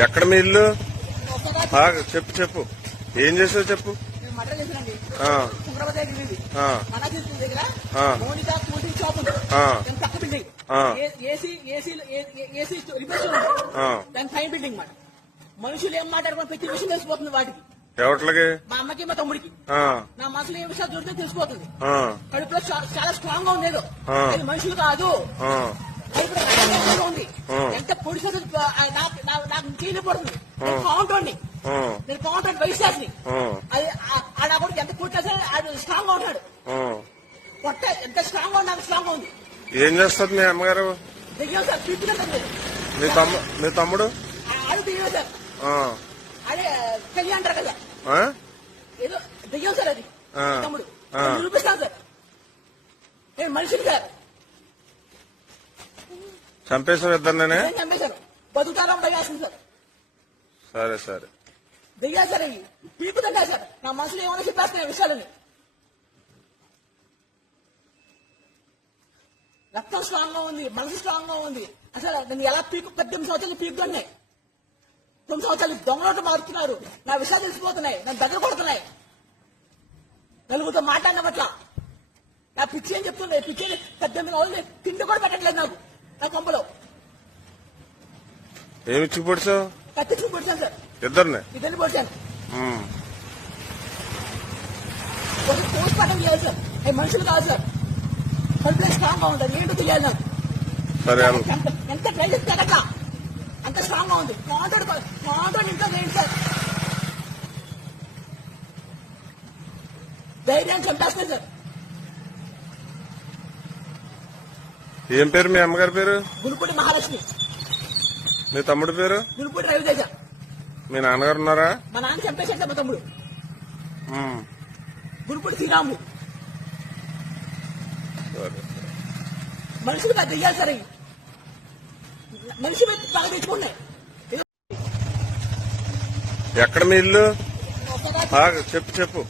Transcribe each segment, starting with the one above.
ఎక్కడ మీ ఇల్లు? చెప్పు చెప్పు. ఏం చేసావు చెప్పు? మనుషులు ఏం మాట్లాడుకుని ప్రతి విషయం తెలిసిపోతుంది వాటికి. ఎవట్లకి మా అమ్మకి మా తమ్ముడికి. నా మనసులో ఏ విషయాలు దొరికితే తెలిసిపోతుంది. కడుపులో చాలా స్ట్రాంగ్గా. అది మనుషులు కాదు. ఉంది. ఎంత పొడి నాకు నేను ఆ, నేను అది ఎంత కొట్టేసా అది స్ట్రాంగ్గా ఉంటాడు. ఆ. కొట్ట ఎంత స్ట్రాంగ్గా ఉన్నాడు స్ట్రాంగ్ ఉంది. ఏం చేస్తుంది మీ అమ్మగారు? సార్ మీ తమ్ము మీ తమ్ముడు? సార్. అదే అంటారు కదా? ఏదో సార్ అది. తమ్ముడు. నిరూపిస్తాను సార్. నేను మనిషిని సార్ నేను చంపేశాను బతుకుతారా సార్ సరే. సరే దిగా సార్. అవి పీపుల్ అంటా సార్ నా మనసులో ఏమైనా చెప్పేస్తున్నాయి విషయాలని. రక్తం స్ట్రాంగ్గా ఉంది మనసు స్ట్రాంగ్గా ఉంది. అసలు నేను ఎలా పీకు పద్దెనిమిది సంవత్సరాలు పీకుతున్నాయి తొమ్మిది సంవత్సరాలు దొంగలోటు మారుతున్నారు. నా విషయాలు తెలిసిపోతున్నాయి. నన్ను దగ్గర కొడుతున్నాయి. నలుగురితో మాట్లాడిన పట్ల. నా పిచ్చి అని చెప్తున్నాయి పిచ్చి పద్దెనిమిది రోజులు తిండి కూడా పెట్టట్లేదు నాకు. నా కొంపలో. ఏమి ఇచ్చి పొడిచావు కత్తిచ్చి పొడిచాను సార్. ఇద్దరిని? ఇద్దరిని పొడిచాను. ఒక పోస్ట్ మార్టం చేయాలి సార్. అవి మనుషులు కాదు సార్. కడుపులో స్ట్రాంగ్గా ఉంటుంది ఏంటో తెలియాలి నాకు. సరే ఎంత ట్రై చేస్తే అట్లా? అంత స్ట్రాంగ్గా ఉంది. కాంట్రాక్ట్ కాంట్రాక్ట్ ఇంట్లో చేయండి సార్. ధైర్యాన్ని చంపేస్తాను సార్. ఏం పేరు మీ అమ్మగారి పేరు? గురుపూడి మహాలక్ష్మి. మీ తమ్ముడి పేరు? గురుపూడి రవితేజ మీ నాన్నగారు ఉన్నారా? మా నాన్న చంపేశాడు మా తమ్ముడు. గురుపూడి శ్రీరాములు సరే మనుషులు కాదు దెయ్యాలి సార్. మనిషి మీద బాగా తెచ్చుకున్నాయి ఎక్కడ మీ ఇల్లు? చెప్పు చెప్పు.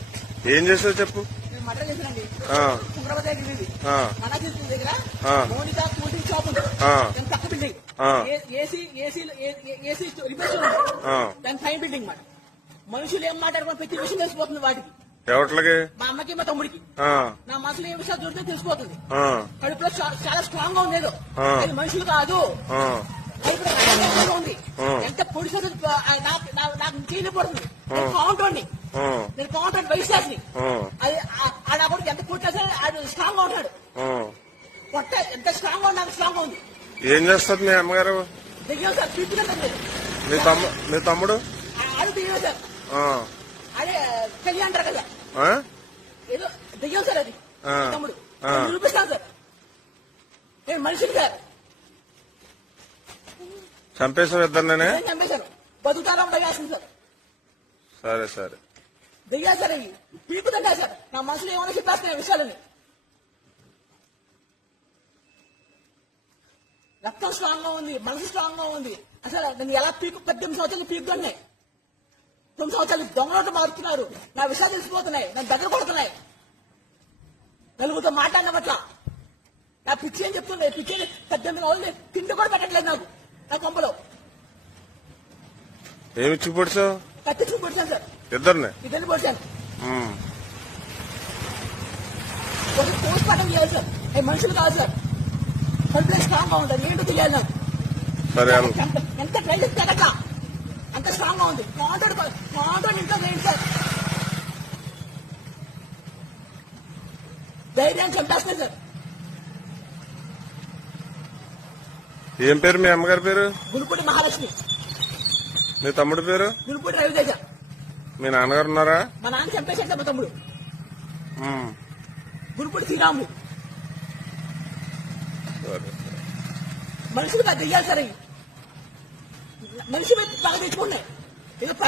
ఏం చేసావు చెప్పు. నేను మర్డర్ చేశానండి. ఆ, శంకరాబాద్ దగ్గర ఇది. ఆ, మన చేసిన దగ్గర. ఆ. మోనిక కూల్ షాప్ ఉంది. ఆ. దాని పక్క బిల్డింగ్. ఆ. ఏసీ ఏసీ ఏసీ రిపేర్ ఆ. దాని పైన బిల్డింగ్ మాట. మనుషులు ఏం మాట్లాడుకుని ప్రతి విషయం తెలిసిపోతుంది వాటికి. ఎవట్లకి? మా అమ్మకి మా తమ్ముడికి. నా మనసులో ఏ విషయాలు దొరికితే తెలిసిపోతుంది. కడుపులో చాలా స్ట్రాంగ్గా ఉంది ఏదో. ఆ. అది మనుషులు కాదు. ఉంది. ఎంత పొడి నాకు చేయలేకపోతుంది నేను కౌంటండి నేను కౌంటర్ వైశాఖని ఆ, అది ఆ- ఆడ కూడా ఎంత కొట్టేసా అది స్ట్రాంగ్గా ఉంటాడు ఆ. కొట్ట ఎంత స్ట్రాంగ్ స్ట్రాంగ్గా ఉంది. ఏం చేస్తుంది మీ అమ్మగారు? మీ తమ్ము మీ తమ్ముడు? ఇద్దరినే నేను చంపేశాను. బతుకుతారా సార్. సరే దిగా సార్ అంటా సార్? నా మనసులో ఏమైనా చెప్పేస్తున్నాయి విషయాలని. రక్తం స్ట్రాంగ్గా ఉంది మనసు స్ట్రాంగ్గా ఉంది. అసలు నేను ఎలా పీకు పద్దెనిమిది సంవత్సరాలు పీకుతున్నాయి తొమ్మిది సంవత్సరాలు దొంగలోటు మారుతున్నారు. నా విషయాలు తెలిసిపోతున్నాయి నన్ను దగ్గర కొడుతున్నాయి నలుగురితో మాట్లాడిన పట్ల. నా పిచ్చి అని చెప్తున్నాయి పిచ్చి పద్దెనిమిది రోజులు తిండి కూడా పెట్టట్లేదు నాకు నా కొంపలో. ఏమి ఇచ్చి పొడిచావు? కత్తిచ్చి పొడిచాను సార్. ఇద్దరిని? ఇద్దరిని పొడిచాను. పోస్ట్ మార్టం చేయాలి సార్. మనుషులు కాదు సార్. స్ట్రాంగ్గా ఉంటుంది. ఏంటో తెలియాలి నాకు. సరే అను. ఎంత ట్రై చేస్తే అంత స్ట్రాంగ్గా ఉంది. కాంట్రాక్ట్ కాంట్రాక్ట్ ఇంట్లో చేయండి సార్ సార్. ఏం పేరు మీ అమ్మగారి పేరు? గురుపూడి మహాలక్ష్మి. మీ తమ్ముడి పేరు? గురుపూడి రవితేజ. మీ నాన్నగారు ఉన్నారా? మా నాన్న చంపేశాడు మా తమ్ముడు. గురుపూడి శ్రీరాములు మనిషిని పెద్ద కాదు దెయ్యాలి మనిషి పెద్ద బాగా తెచ్చుకున్నాయి